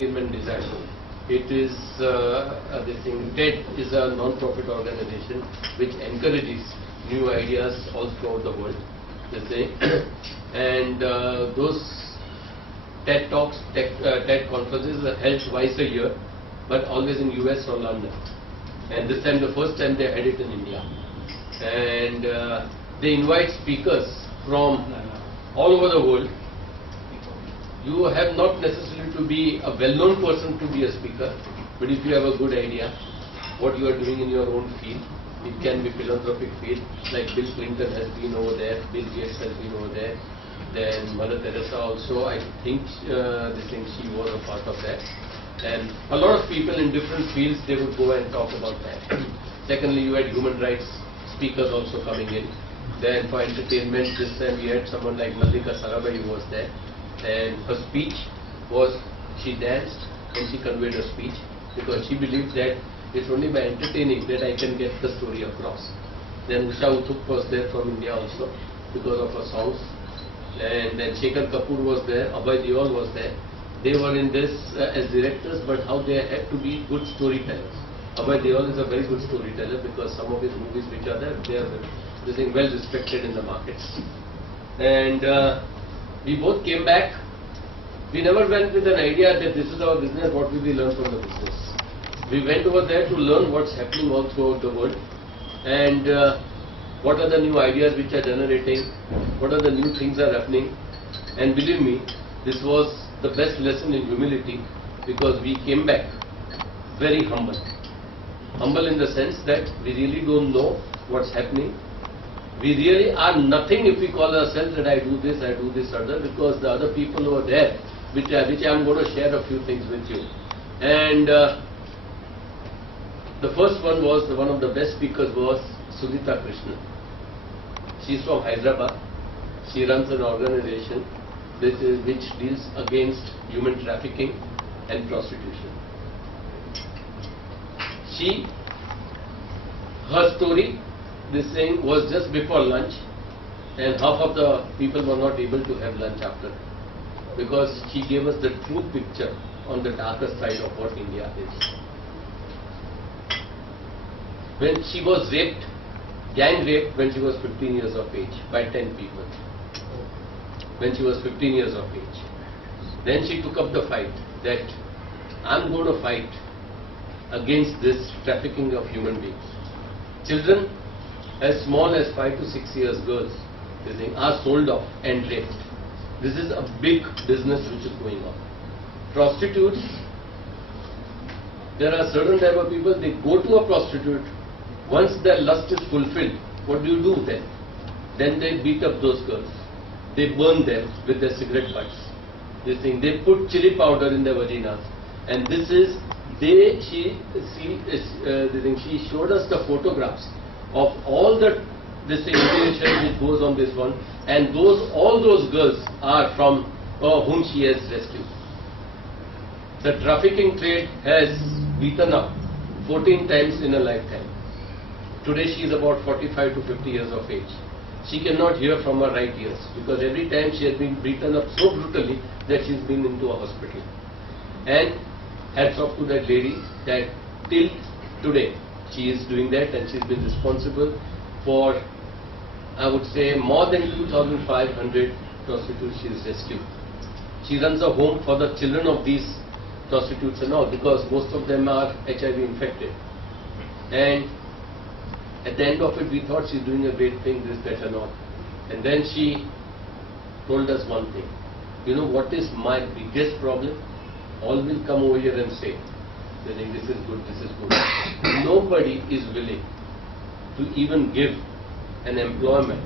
entertainment design. It is this thing. TED is a non-profit organization which encourages new ideas all throughout the world. This thing, and those TED talks, TED conferences are held twice a year, but always in US or London. And this time, the first time they had it in India, and they invite speakers from all over the world. You have not necessarily to be a well-known person to be a speaker, but if you have a good idea what you are doing in your own field, it can be philanthropic field, like Bill Clinton has been over there, Bill Gates has been over there, then Mother Teresa also, I think she was a part of that. And a lot of people in different fields, they would go and talk about that. Secondly, you had human rights speakers also coming in. Then for entertainment, this time we had someone like Mallika Sarabhai who was there. And her speech was, she danced and she conveyed her speech because she believed that it's only by entertaining that I can get the story across. Then Usha Uthup was there from India also because of her songs. And then Shekhar Kapoor was there, Abhay Deol was there. They were in this as directors, but how they had to be good storytellers. Abhay Deol is a very good storyteller because some of his movies which are there, they are well respected in the markets. And we both came back. We never went with an idea that this is our business, what will we learn from the business. We went over there to learn what's happening all throughout the world and what are the new ideas which are generating, what are the new things are happening. And believe me, this was the best lesson in humility because we came back very humble. Humble in the sense that we really don't know what's happening. We really are nothing if we call ourselves that I do this other, because the other people over there, which I'm going to share a few things with you. And the first one was, one of the best speakers was Sunita Krishnan. She's from Hyderabad. She runs an organization which deals against human trafficking and prostitution. Her story, this thing was just before lunch, and half of the people were not able to have lunch after, because she gave us the true picture on the darker side of what India is. When she was raped, gang raped when she was 15 years of age by 10 people. When she was 15 years of age. Then she took up the fight that I'm going to fight against this trafficking of human beings. Children as small as 5 to 6 years girls are sold off and raped. This is a big business which is going on. Prostitutes, there are certain type of people, they go to a prostitute. Once their lust is fulfilled, what do you do then? Then they beat up those girls. They burn them with their cigarette butts. They put chili powder in their vaginas. And this is, she showed us the photographs of all the information which goes on this one, and all those girls are from whom she has rescued. The trafficking trade has beaten up 14 times in a lifetime. Today she is about 45 to 50 years of age. She cannot hear from her right ears because every time she has been beaten up so brutally that she's been into a hospital. And hats off to that lady that till today she is doing that, and she's been responsible for, I would say, more than 2,500 prostitutes she has rescued. She runs a home for the children of these prostitutes and all, because most of them are HIV infected. And at the end of it, we thought she's doing a great thing, this, that and all. And then she told us one thing. You know what is my biggest problem? All will come over here and say, they think this is good, this is good. Nobody is willing to even give an employment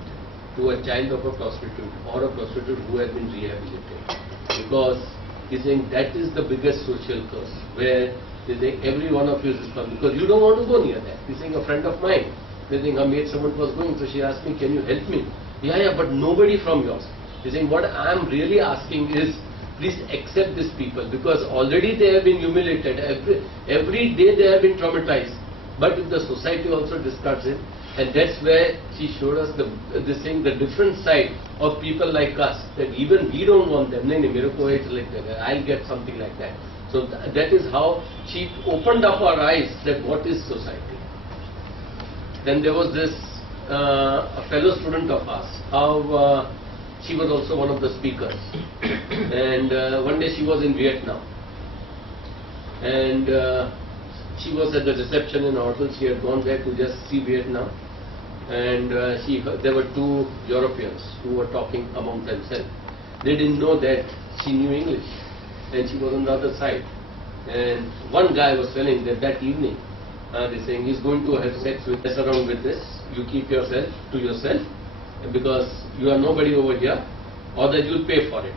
to a child of a prostitute or a prostitute who has been rehabilitated. Because he's saying that is the biggest social curse, where they say every one of you is responsible, because you don't want to go near that. He's saying a friend of mine, they think her maid servant was going, so she asked me, can you help me? Yeah, but nobody from yours. He's saying what I'm really asking is, please accept these people, because already they have been humiliated. Every day they have been traumatized. But if the society also discards it, and that's where she showed us the different side of people like us, that even we don't want them. I'll get something like that. So that is how she opened up our eyes that what is society. Then there was this a fellow student of ours, how she was also one of the speakers. And one day she was in Vietnam. And she was at the reception in a hotel. She had gone there to just see Vietnam. And there were two Europeans who were talking among themselves. They didn't know that she knew English. And she was on the other side. And one guy was telling that evening, they're saying he's going to have sex with, mess around with this. You keep yourself to yourself because you are nobody over here, or that you'll pay for it.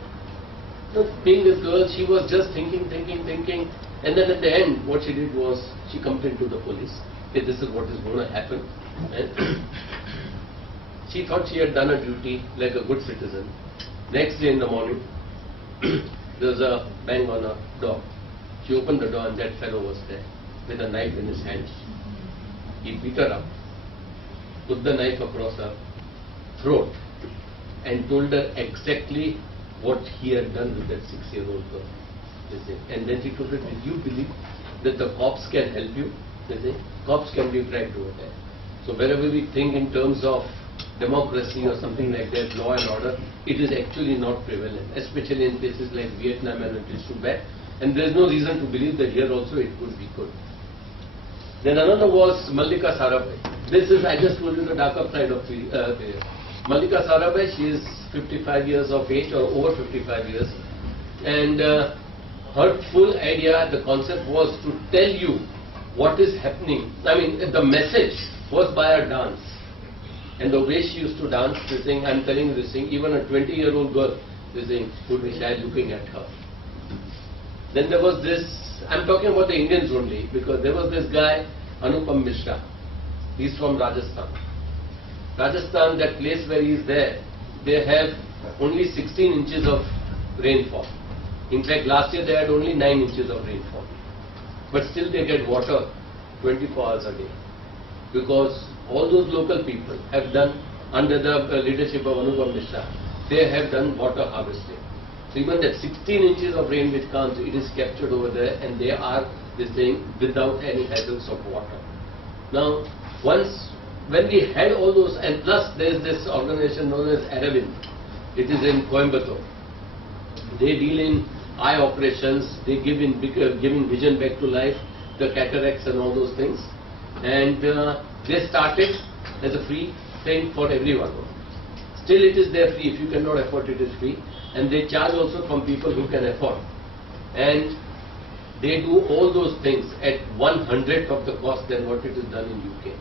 So being this girl, she was just thinking, and then at the end, what she did was she complained to the police. Okay, this is what is going to happen. And she thought she had done her duty like a good citizen. Next day in the morning, there was a bang on her door. She opened the door and that fellow was there with a knife in his hand. He beat her up, put the knife across her throat and told her exactly what he had done with that 6-year-old girl. And then she told her, did you believe that the cops can help you? They say, cops can be dragged over there. So wherever we think in terms of democracy or something like that, law and order, it is actually not prevalent, especially in places like Vietnam, and it is too bad. And there is no reason to believe that here also it could be good. Then another was Mallika Sarabhai. This is, I just told you the darker side of the Mallika Sarabhai. She is 55 years of age or over 55 years. And her full idea, the concept was to tell you what is happening. I mean, the message was by her dance. And the way she used to dance, they saying, I'm telling you this thing, even a 20-year-old girl, they saying, would be shy looking at her. Then there was this, I'm talking about the Indians only, because there was this guy, Anupam Mishra. He's from Rajasthan. Rajasthan, that place where he's there, they have only 16 inches of rainfall. In fact, last year they had only 9 inches of rainfall. But still they get water 24 hours a day. Because all those local people have done, under the leadership of Anupam Mishra, they have done water harvesting. So even that 16 inches of rain which comes, it is captured over there, and they are, this thing, without any hazards of water. Now, when we had all those, and plus there is this organization known as Aravind. It is in Coimbatore. They deal in eye operations, they give in giving vision back to life, the cataracts and all those things. And they started as a free thing for everyone. Still it is there free. If you cannot afford it, it is free. And they charge also from people who can afford. And they do all those things at 1/100th of the cost than what it is done in UK.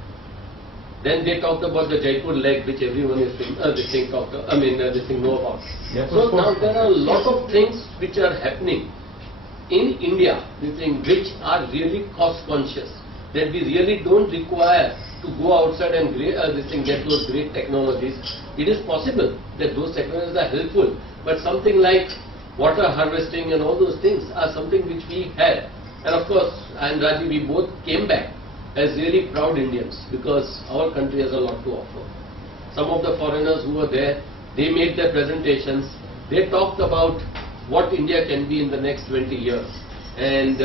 Then they talked about the Jaipur leg, which everyone is know about. Yeah, so now there are a lot of things which are happening in India, which are really cost conscious, that we really don't require to go outside and get those great technologies. It is possible that those technologies are helpful, but something like water harvesting and all those things are something which we had. And of course, I and Raji, we both came back as really proud Indians, because our country has a lot to offer. Some of the foreigners who were there, they made their presentations, they talked about what India can be in the next 20 years. And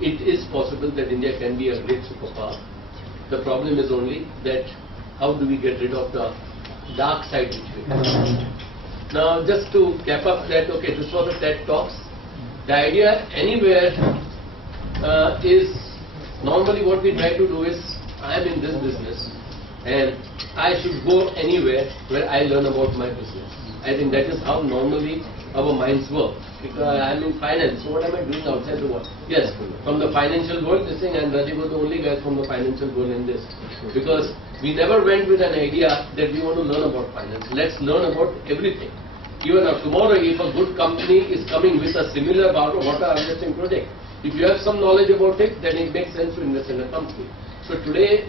it is possible that India can be a great superpower. The problem is only that how do we get rid of the dark side which we have. Now just to cap up that, okay, this was a TED Talks. The idea anywhere is, normally what we try to do is, I am in this business and I should go anywhere where I learn about my business. I think that is how normally our minds work. Because I am in finance, so what am I doing outside the world? Yes, from the financial world, this thing, and Rajiv was the only guy from the financial world in this. Because we never went with an idea that we want to learn about finance. Let's learn about everything. Even tomorrow, if a good company is coming with a similar water harvesting project, if you have some knowledge about it, then it makes sense to invest in a company. So today,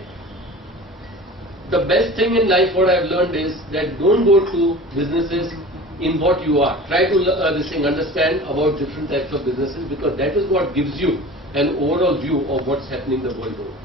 the best thing in life, what I have learned is that don't go to businesses in what you are. Try to understand about different types of businesses, because that is what gives you an overall view of what's happening in the world over.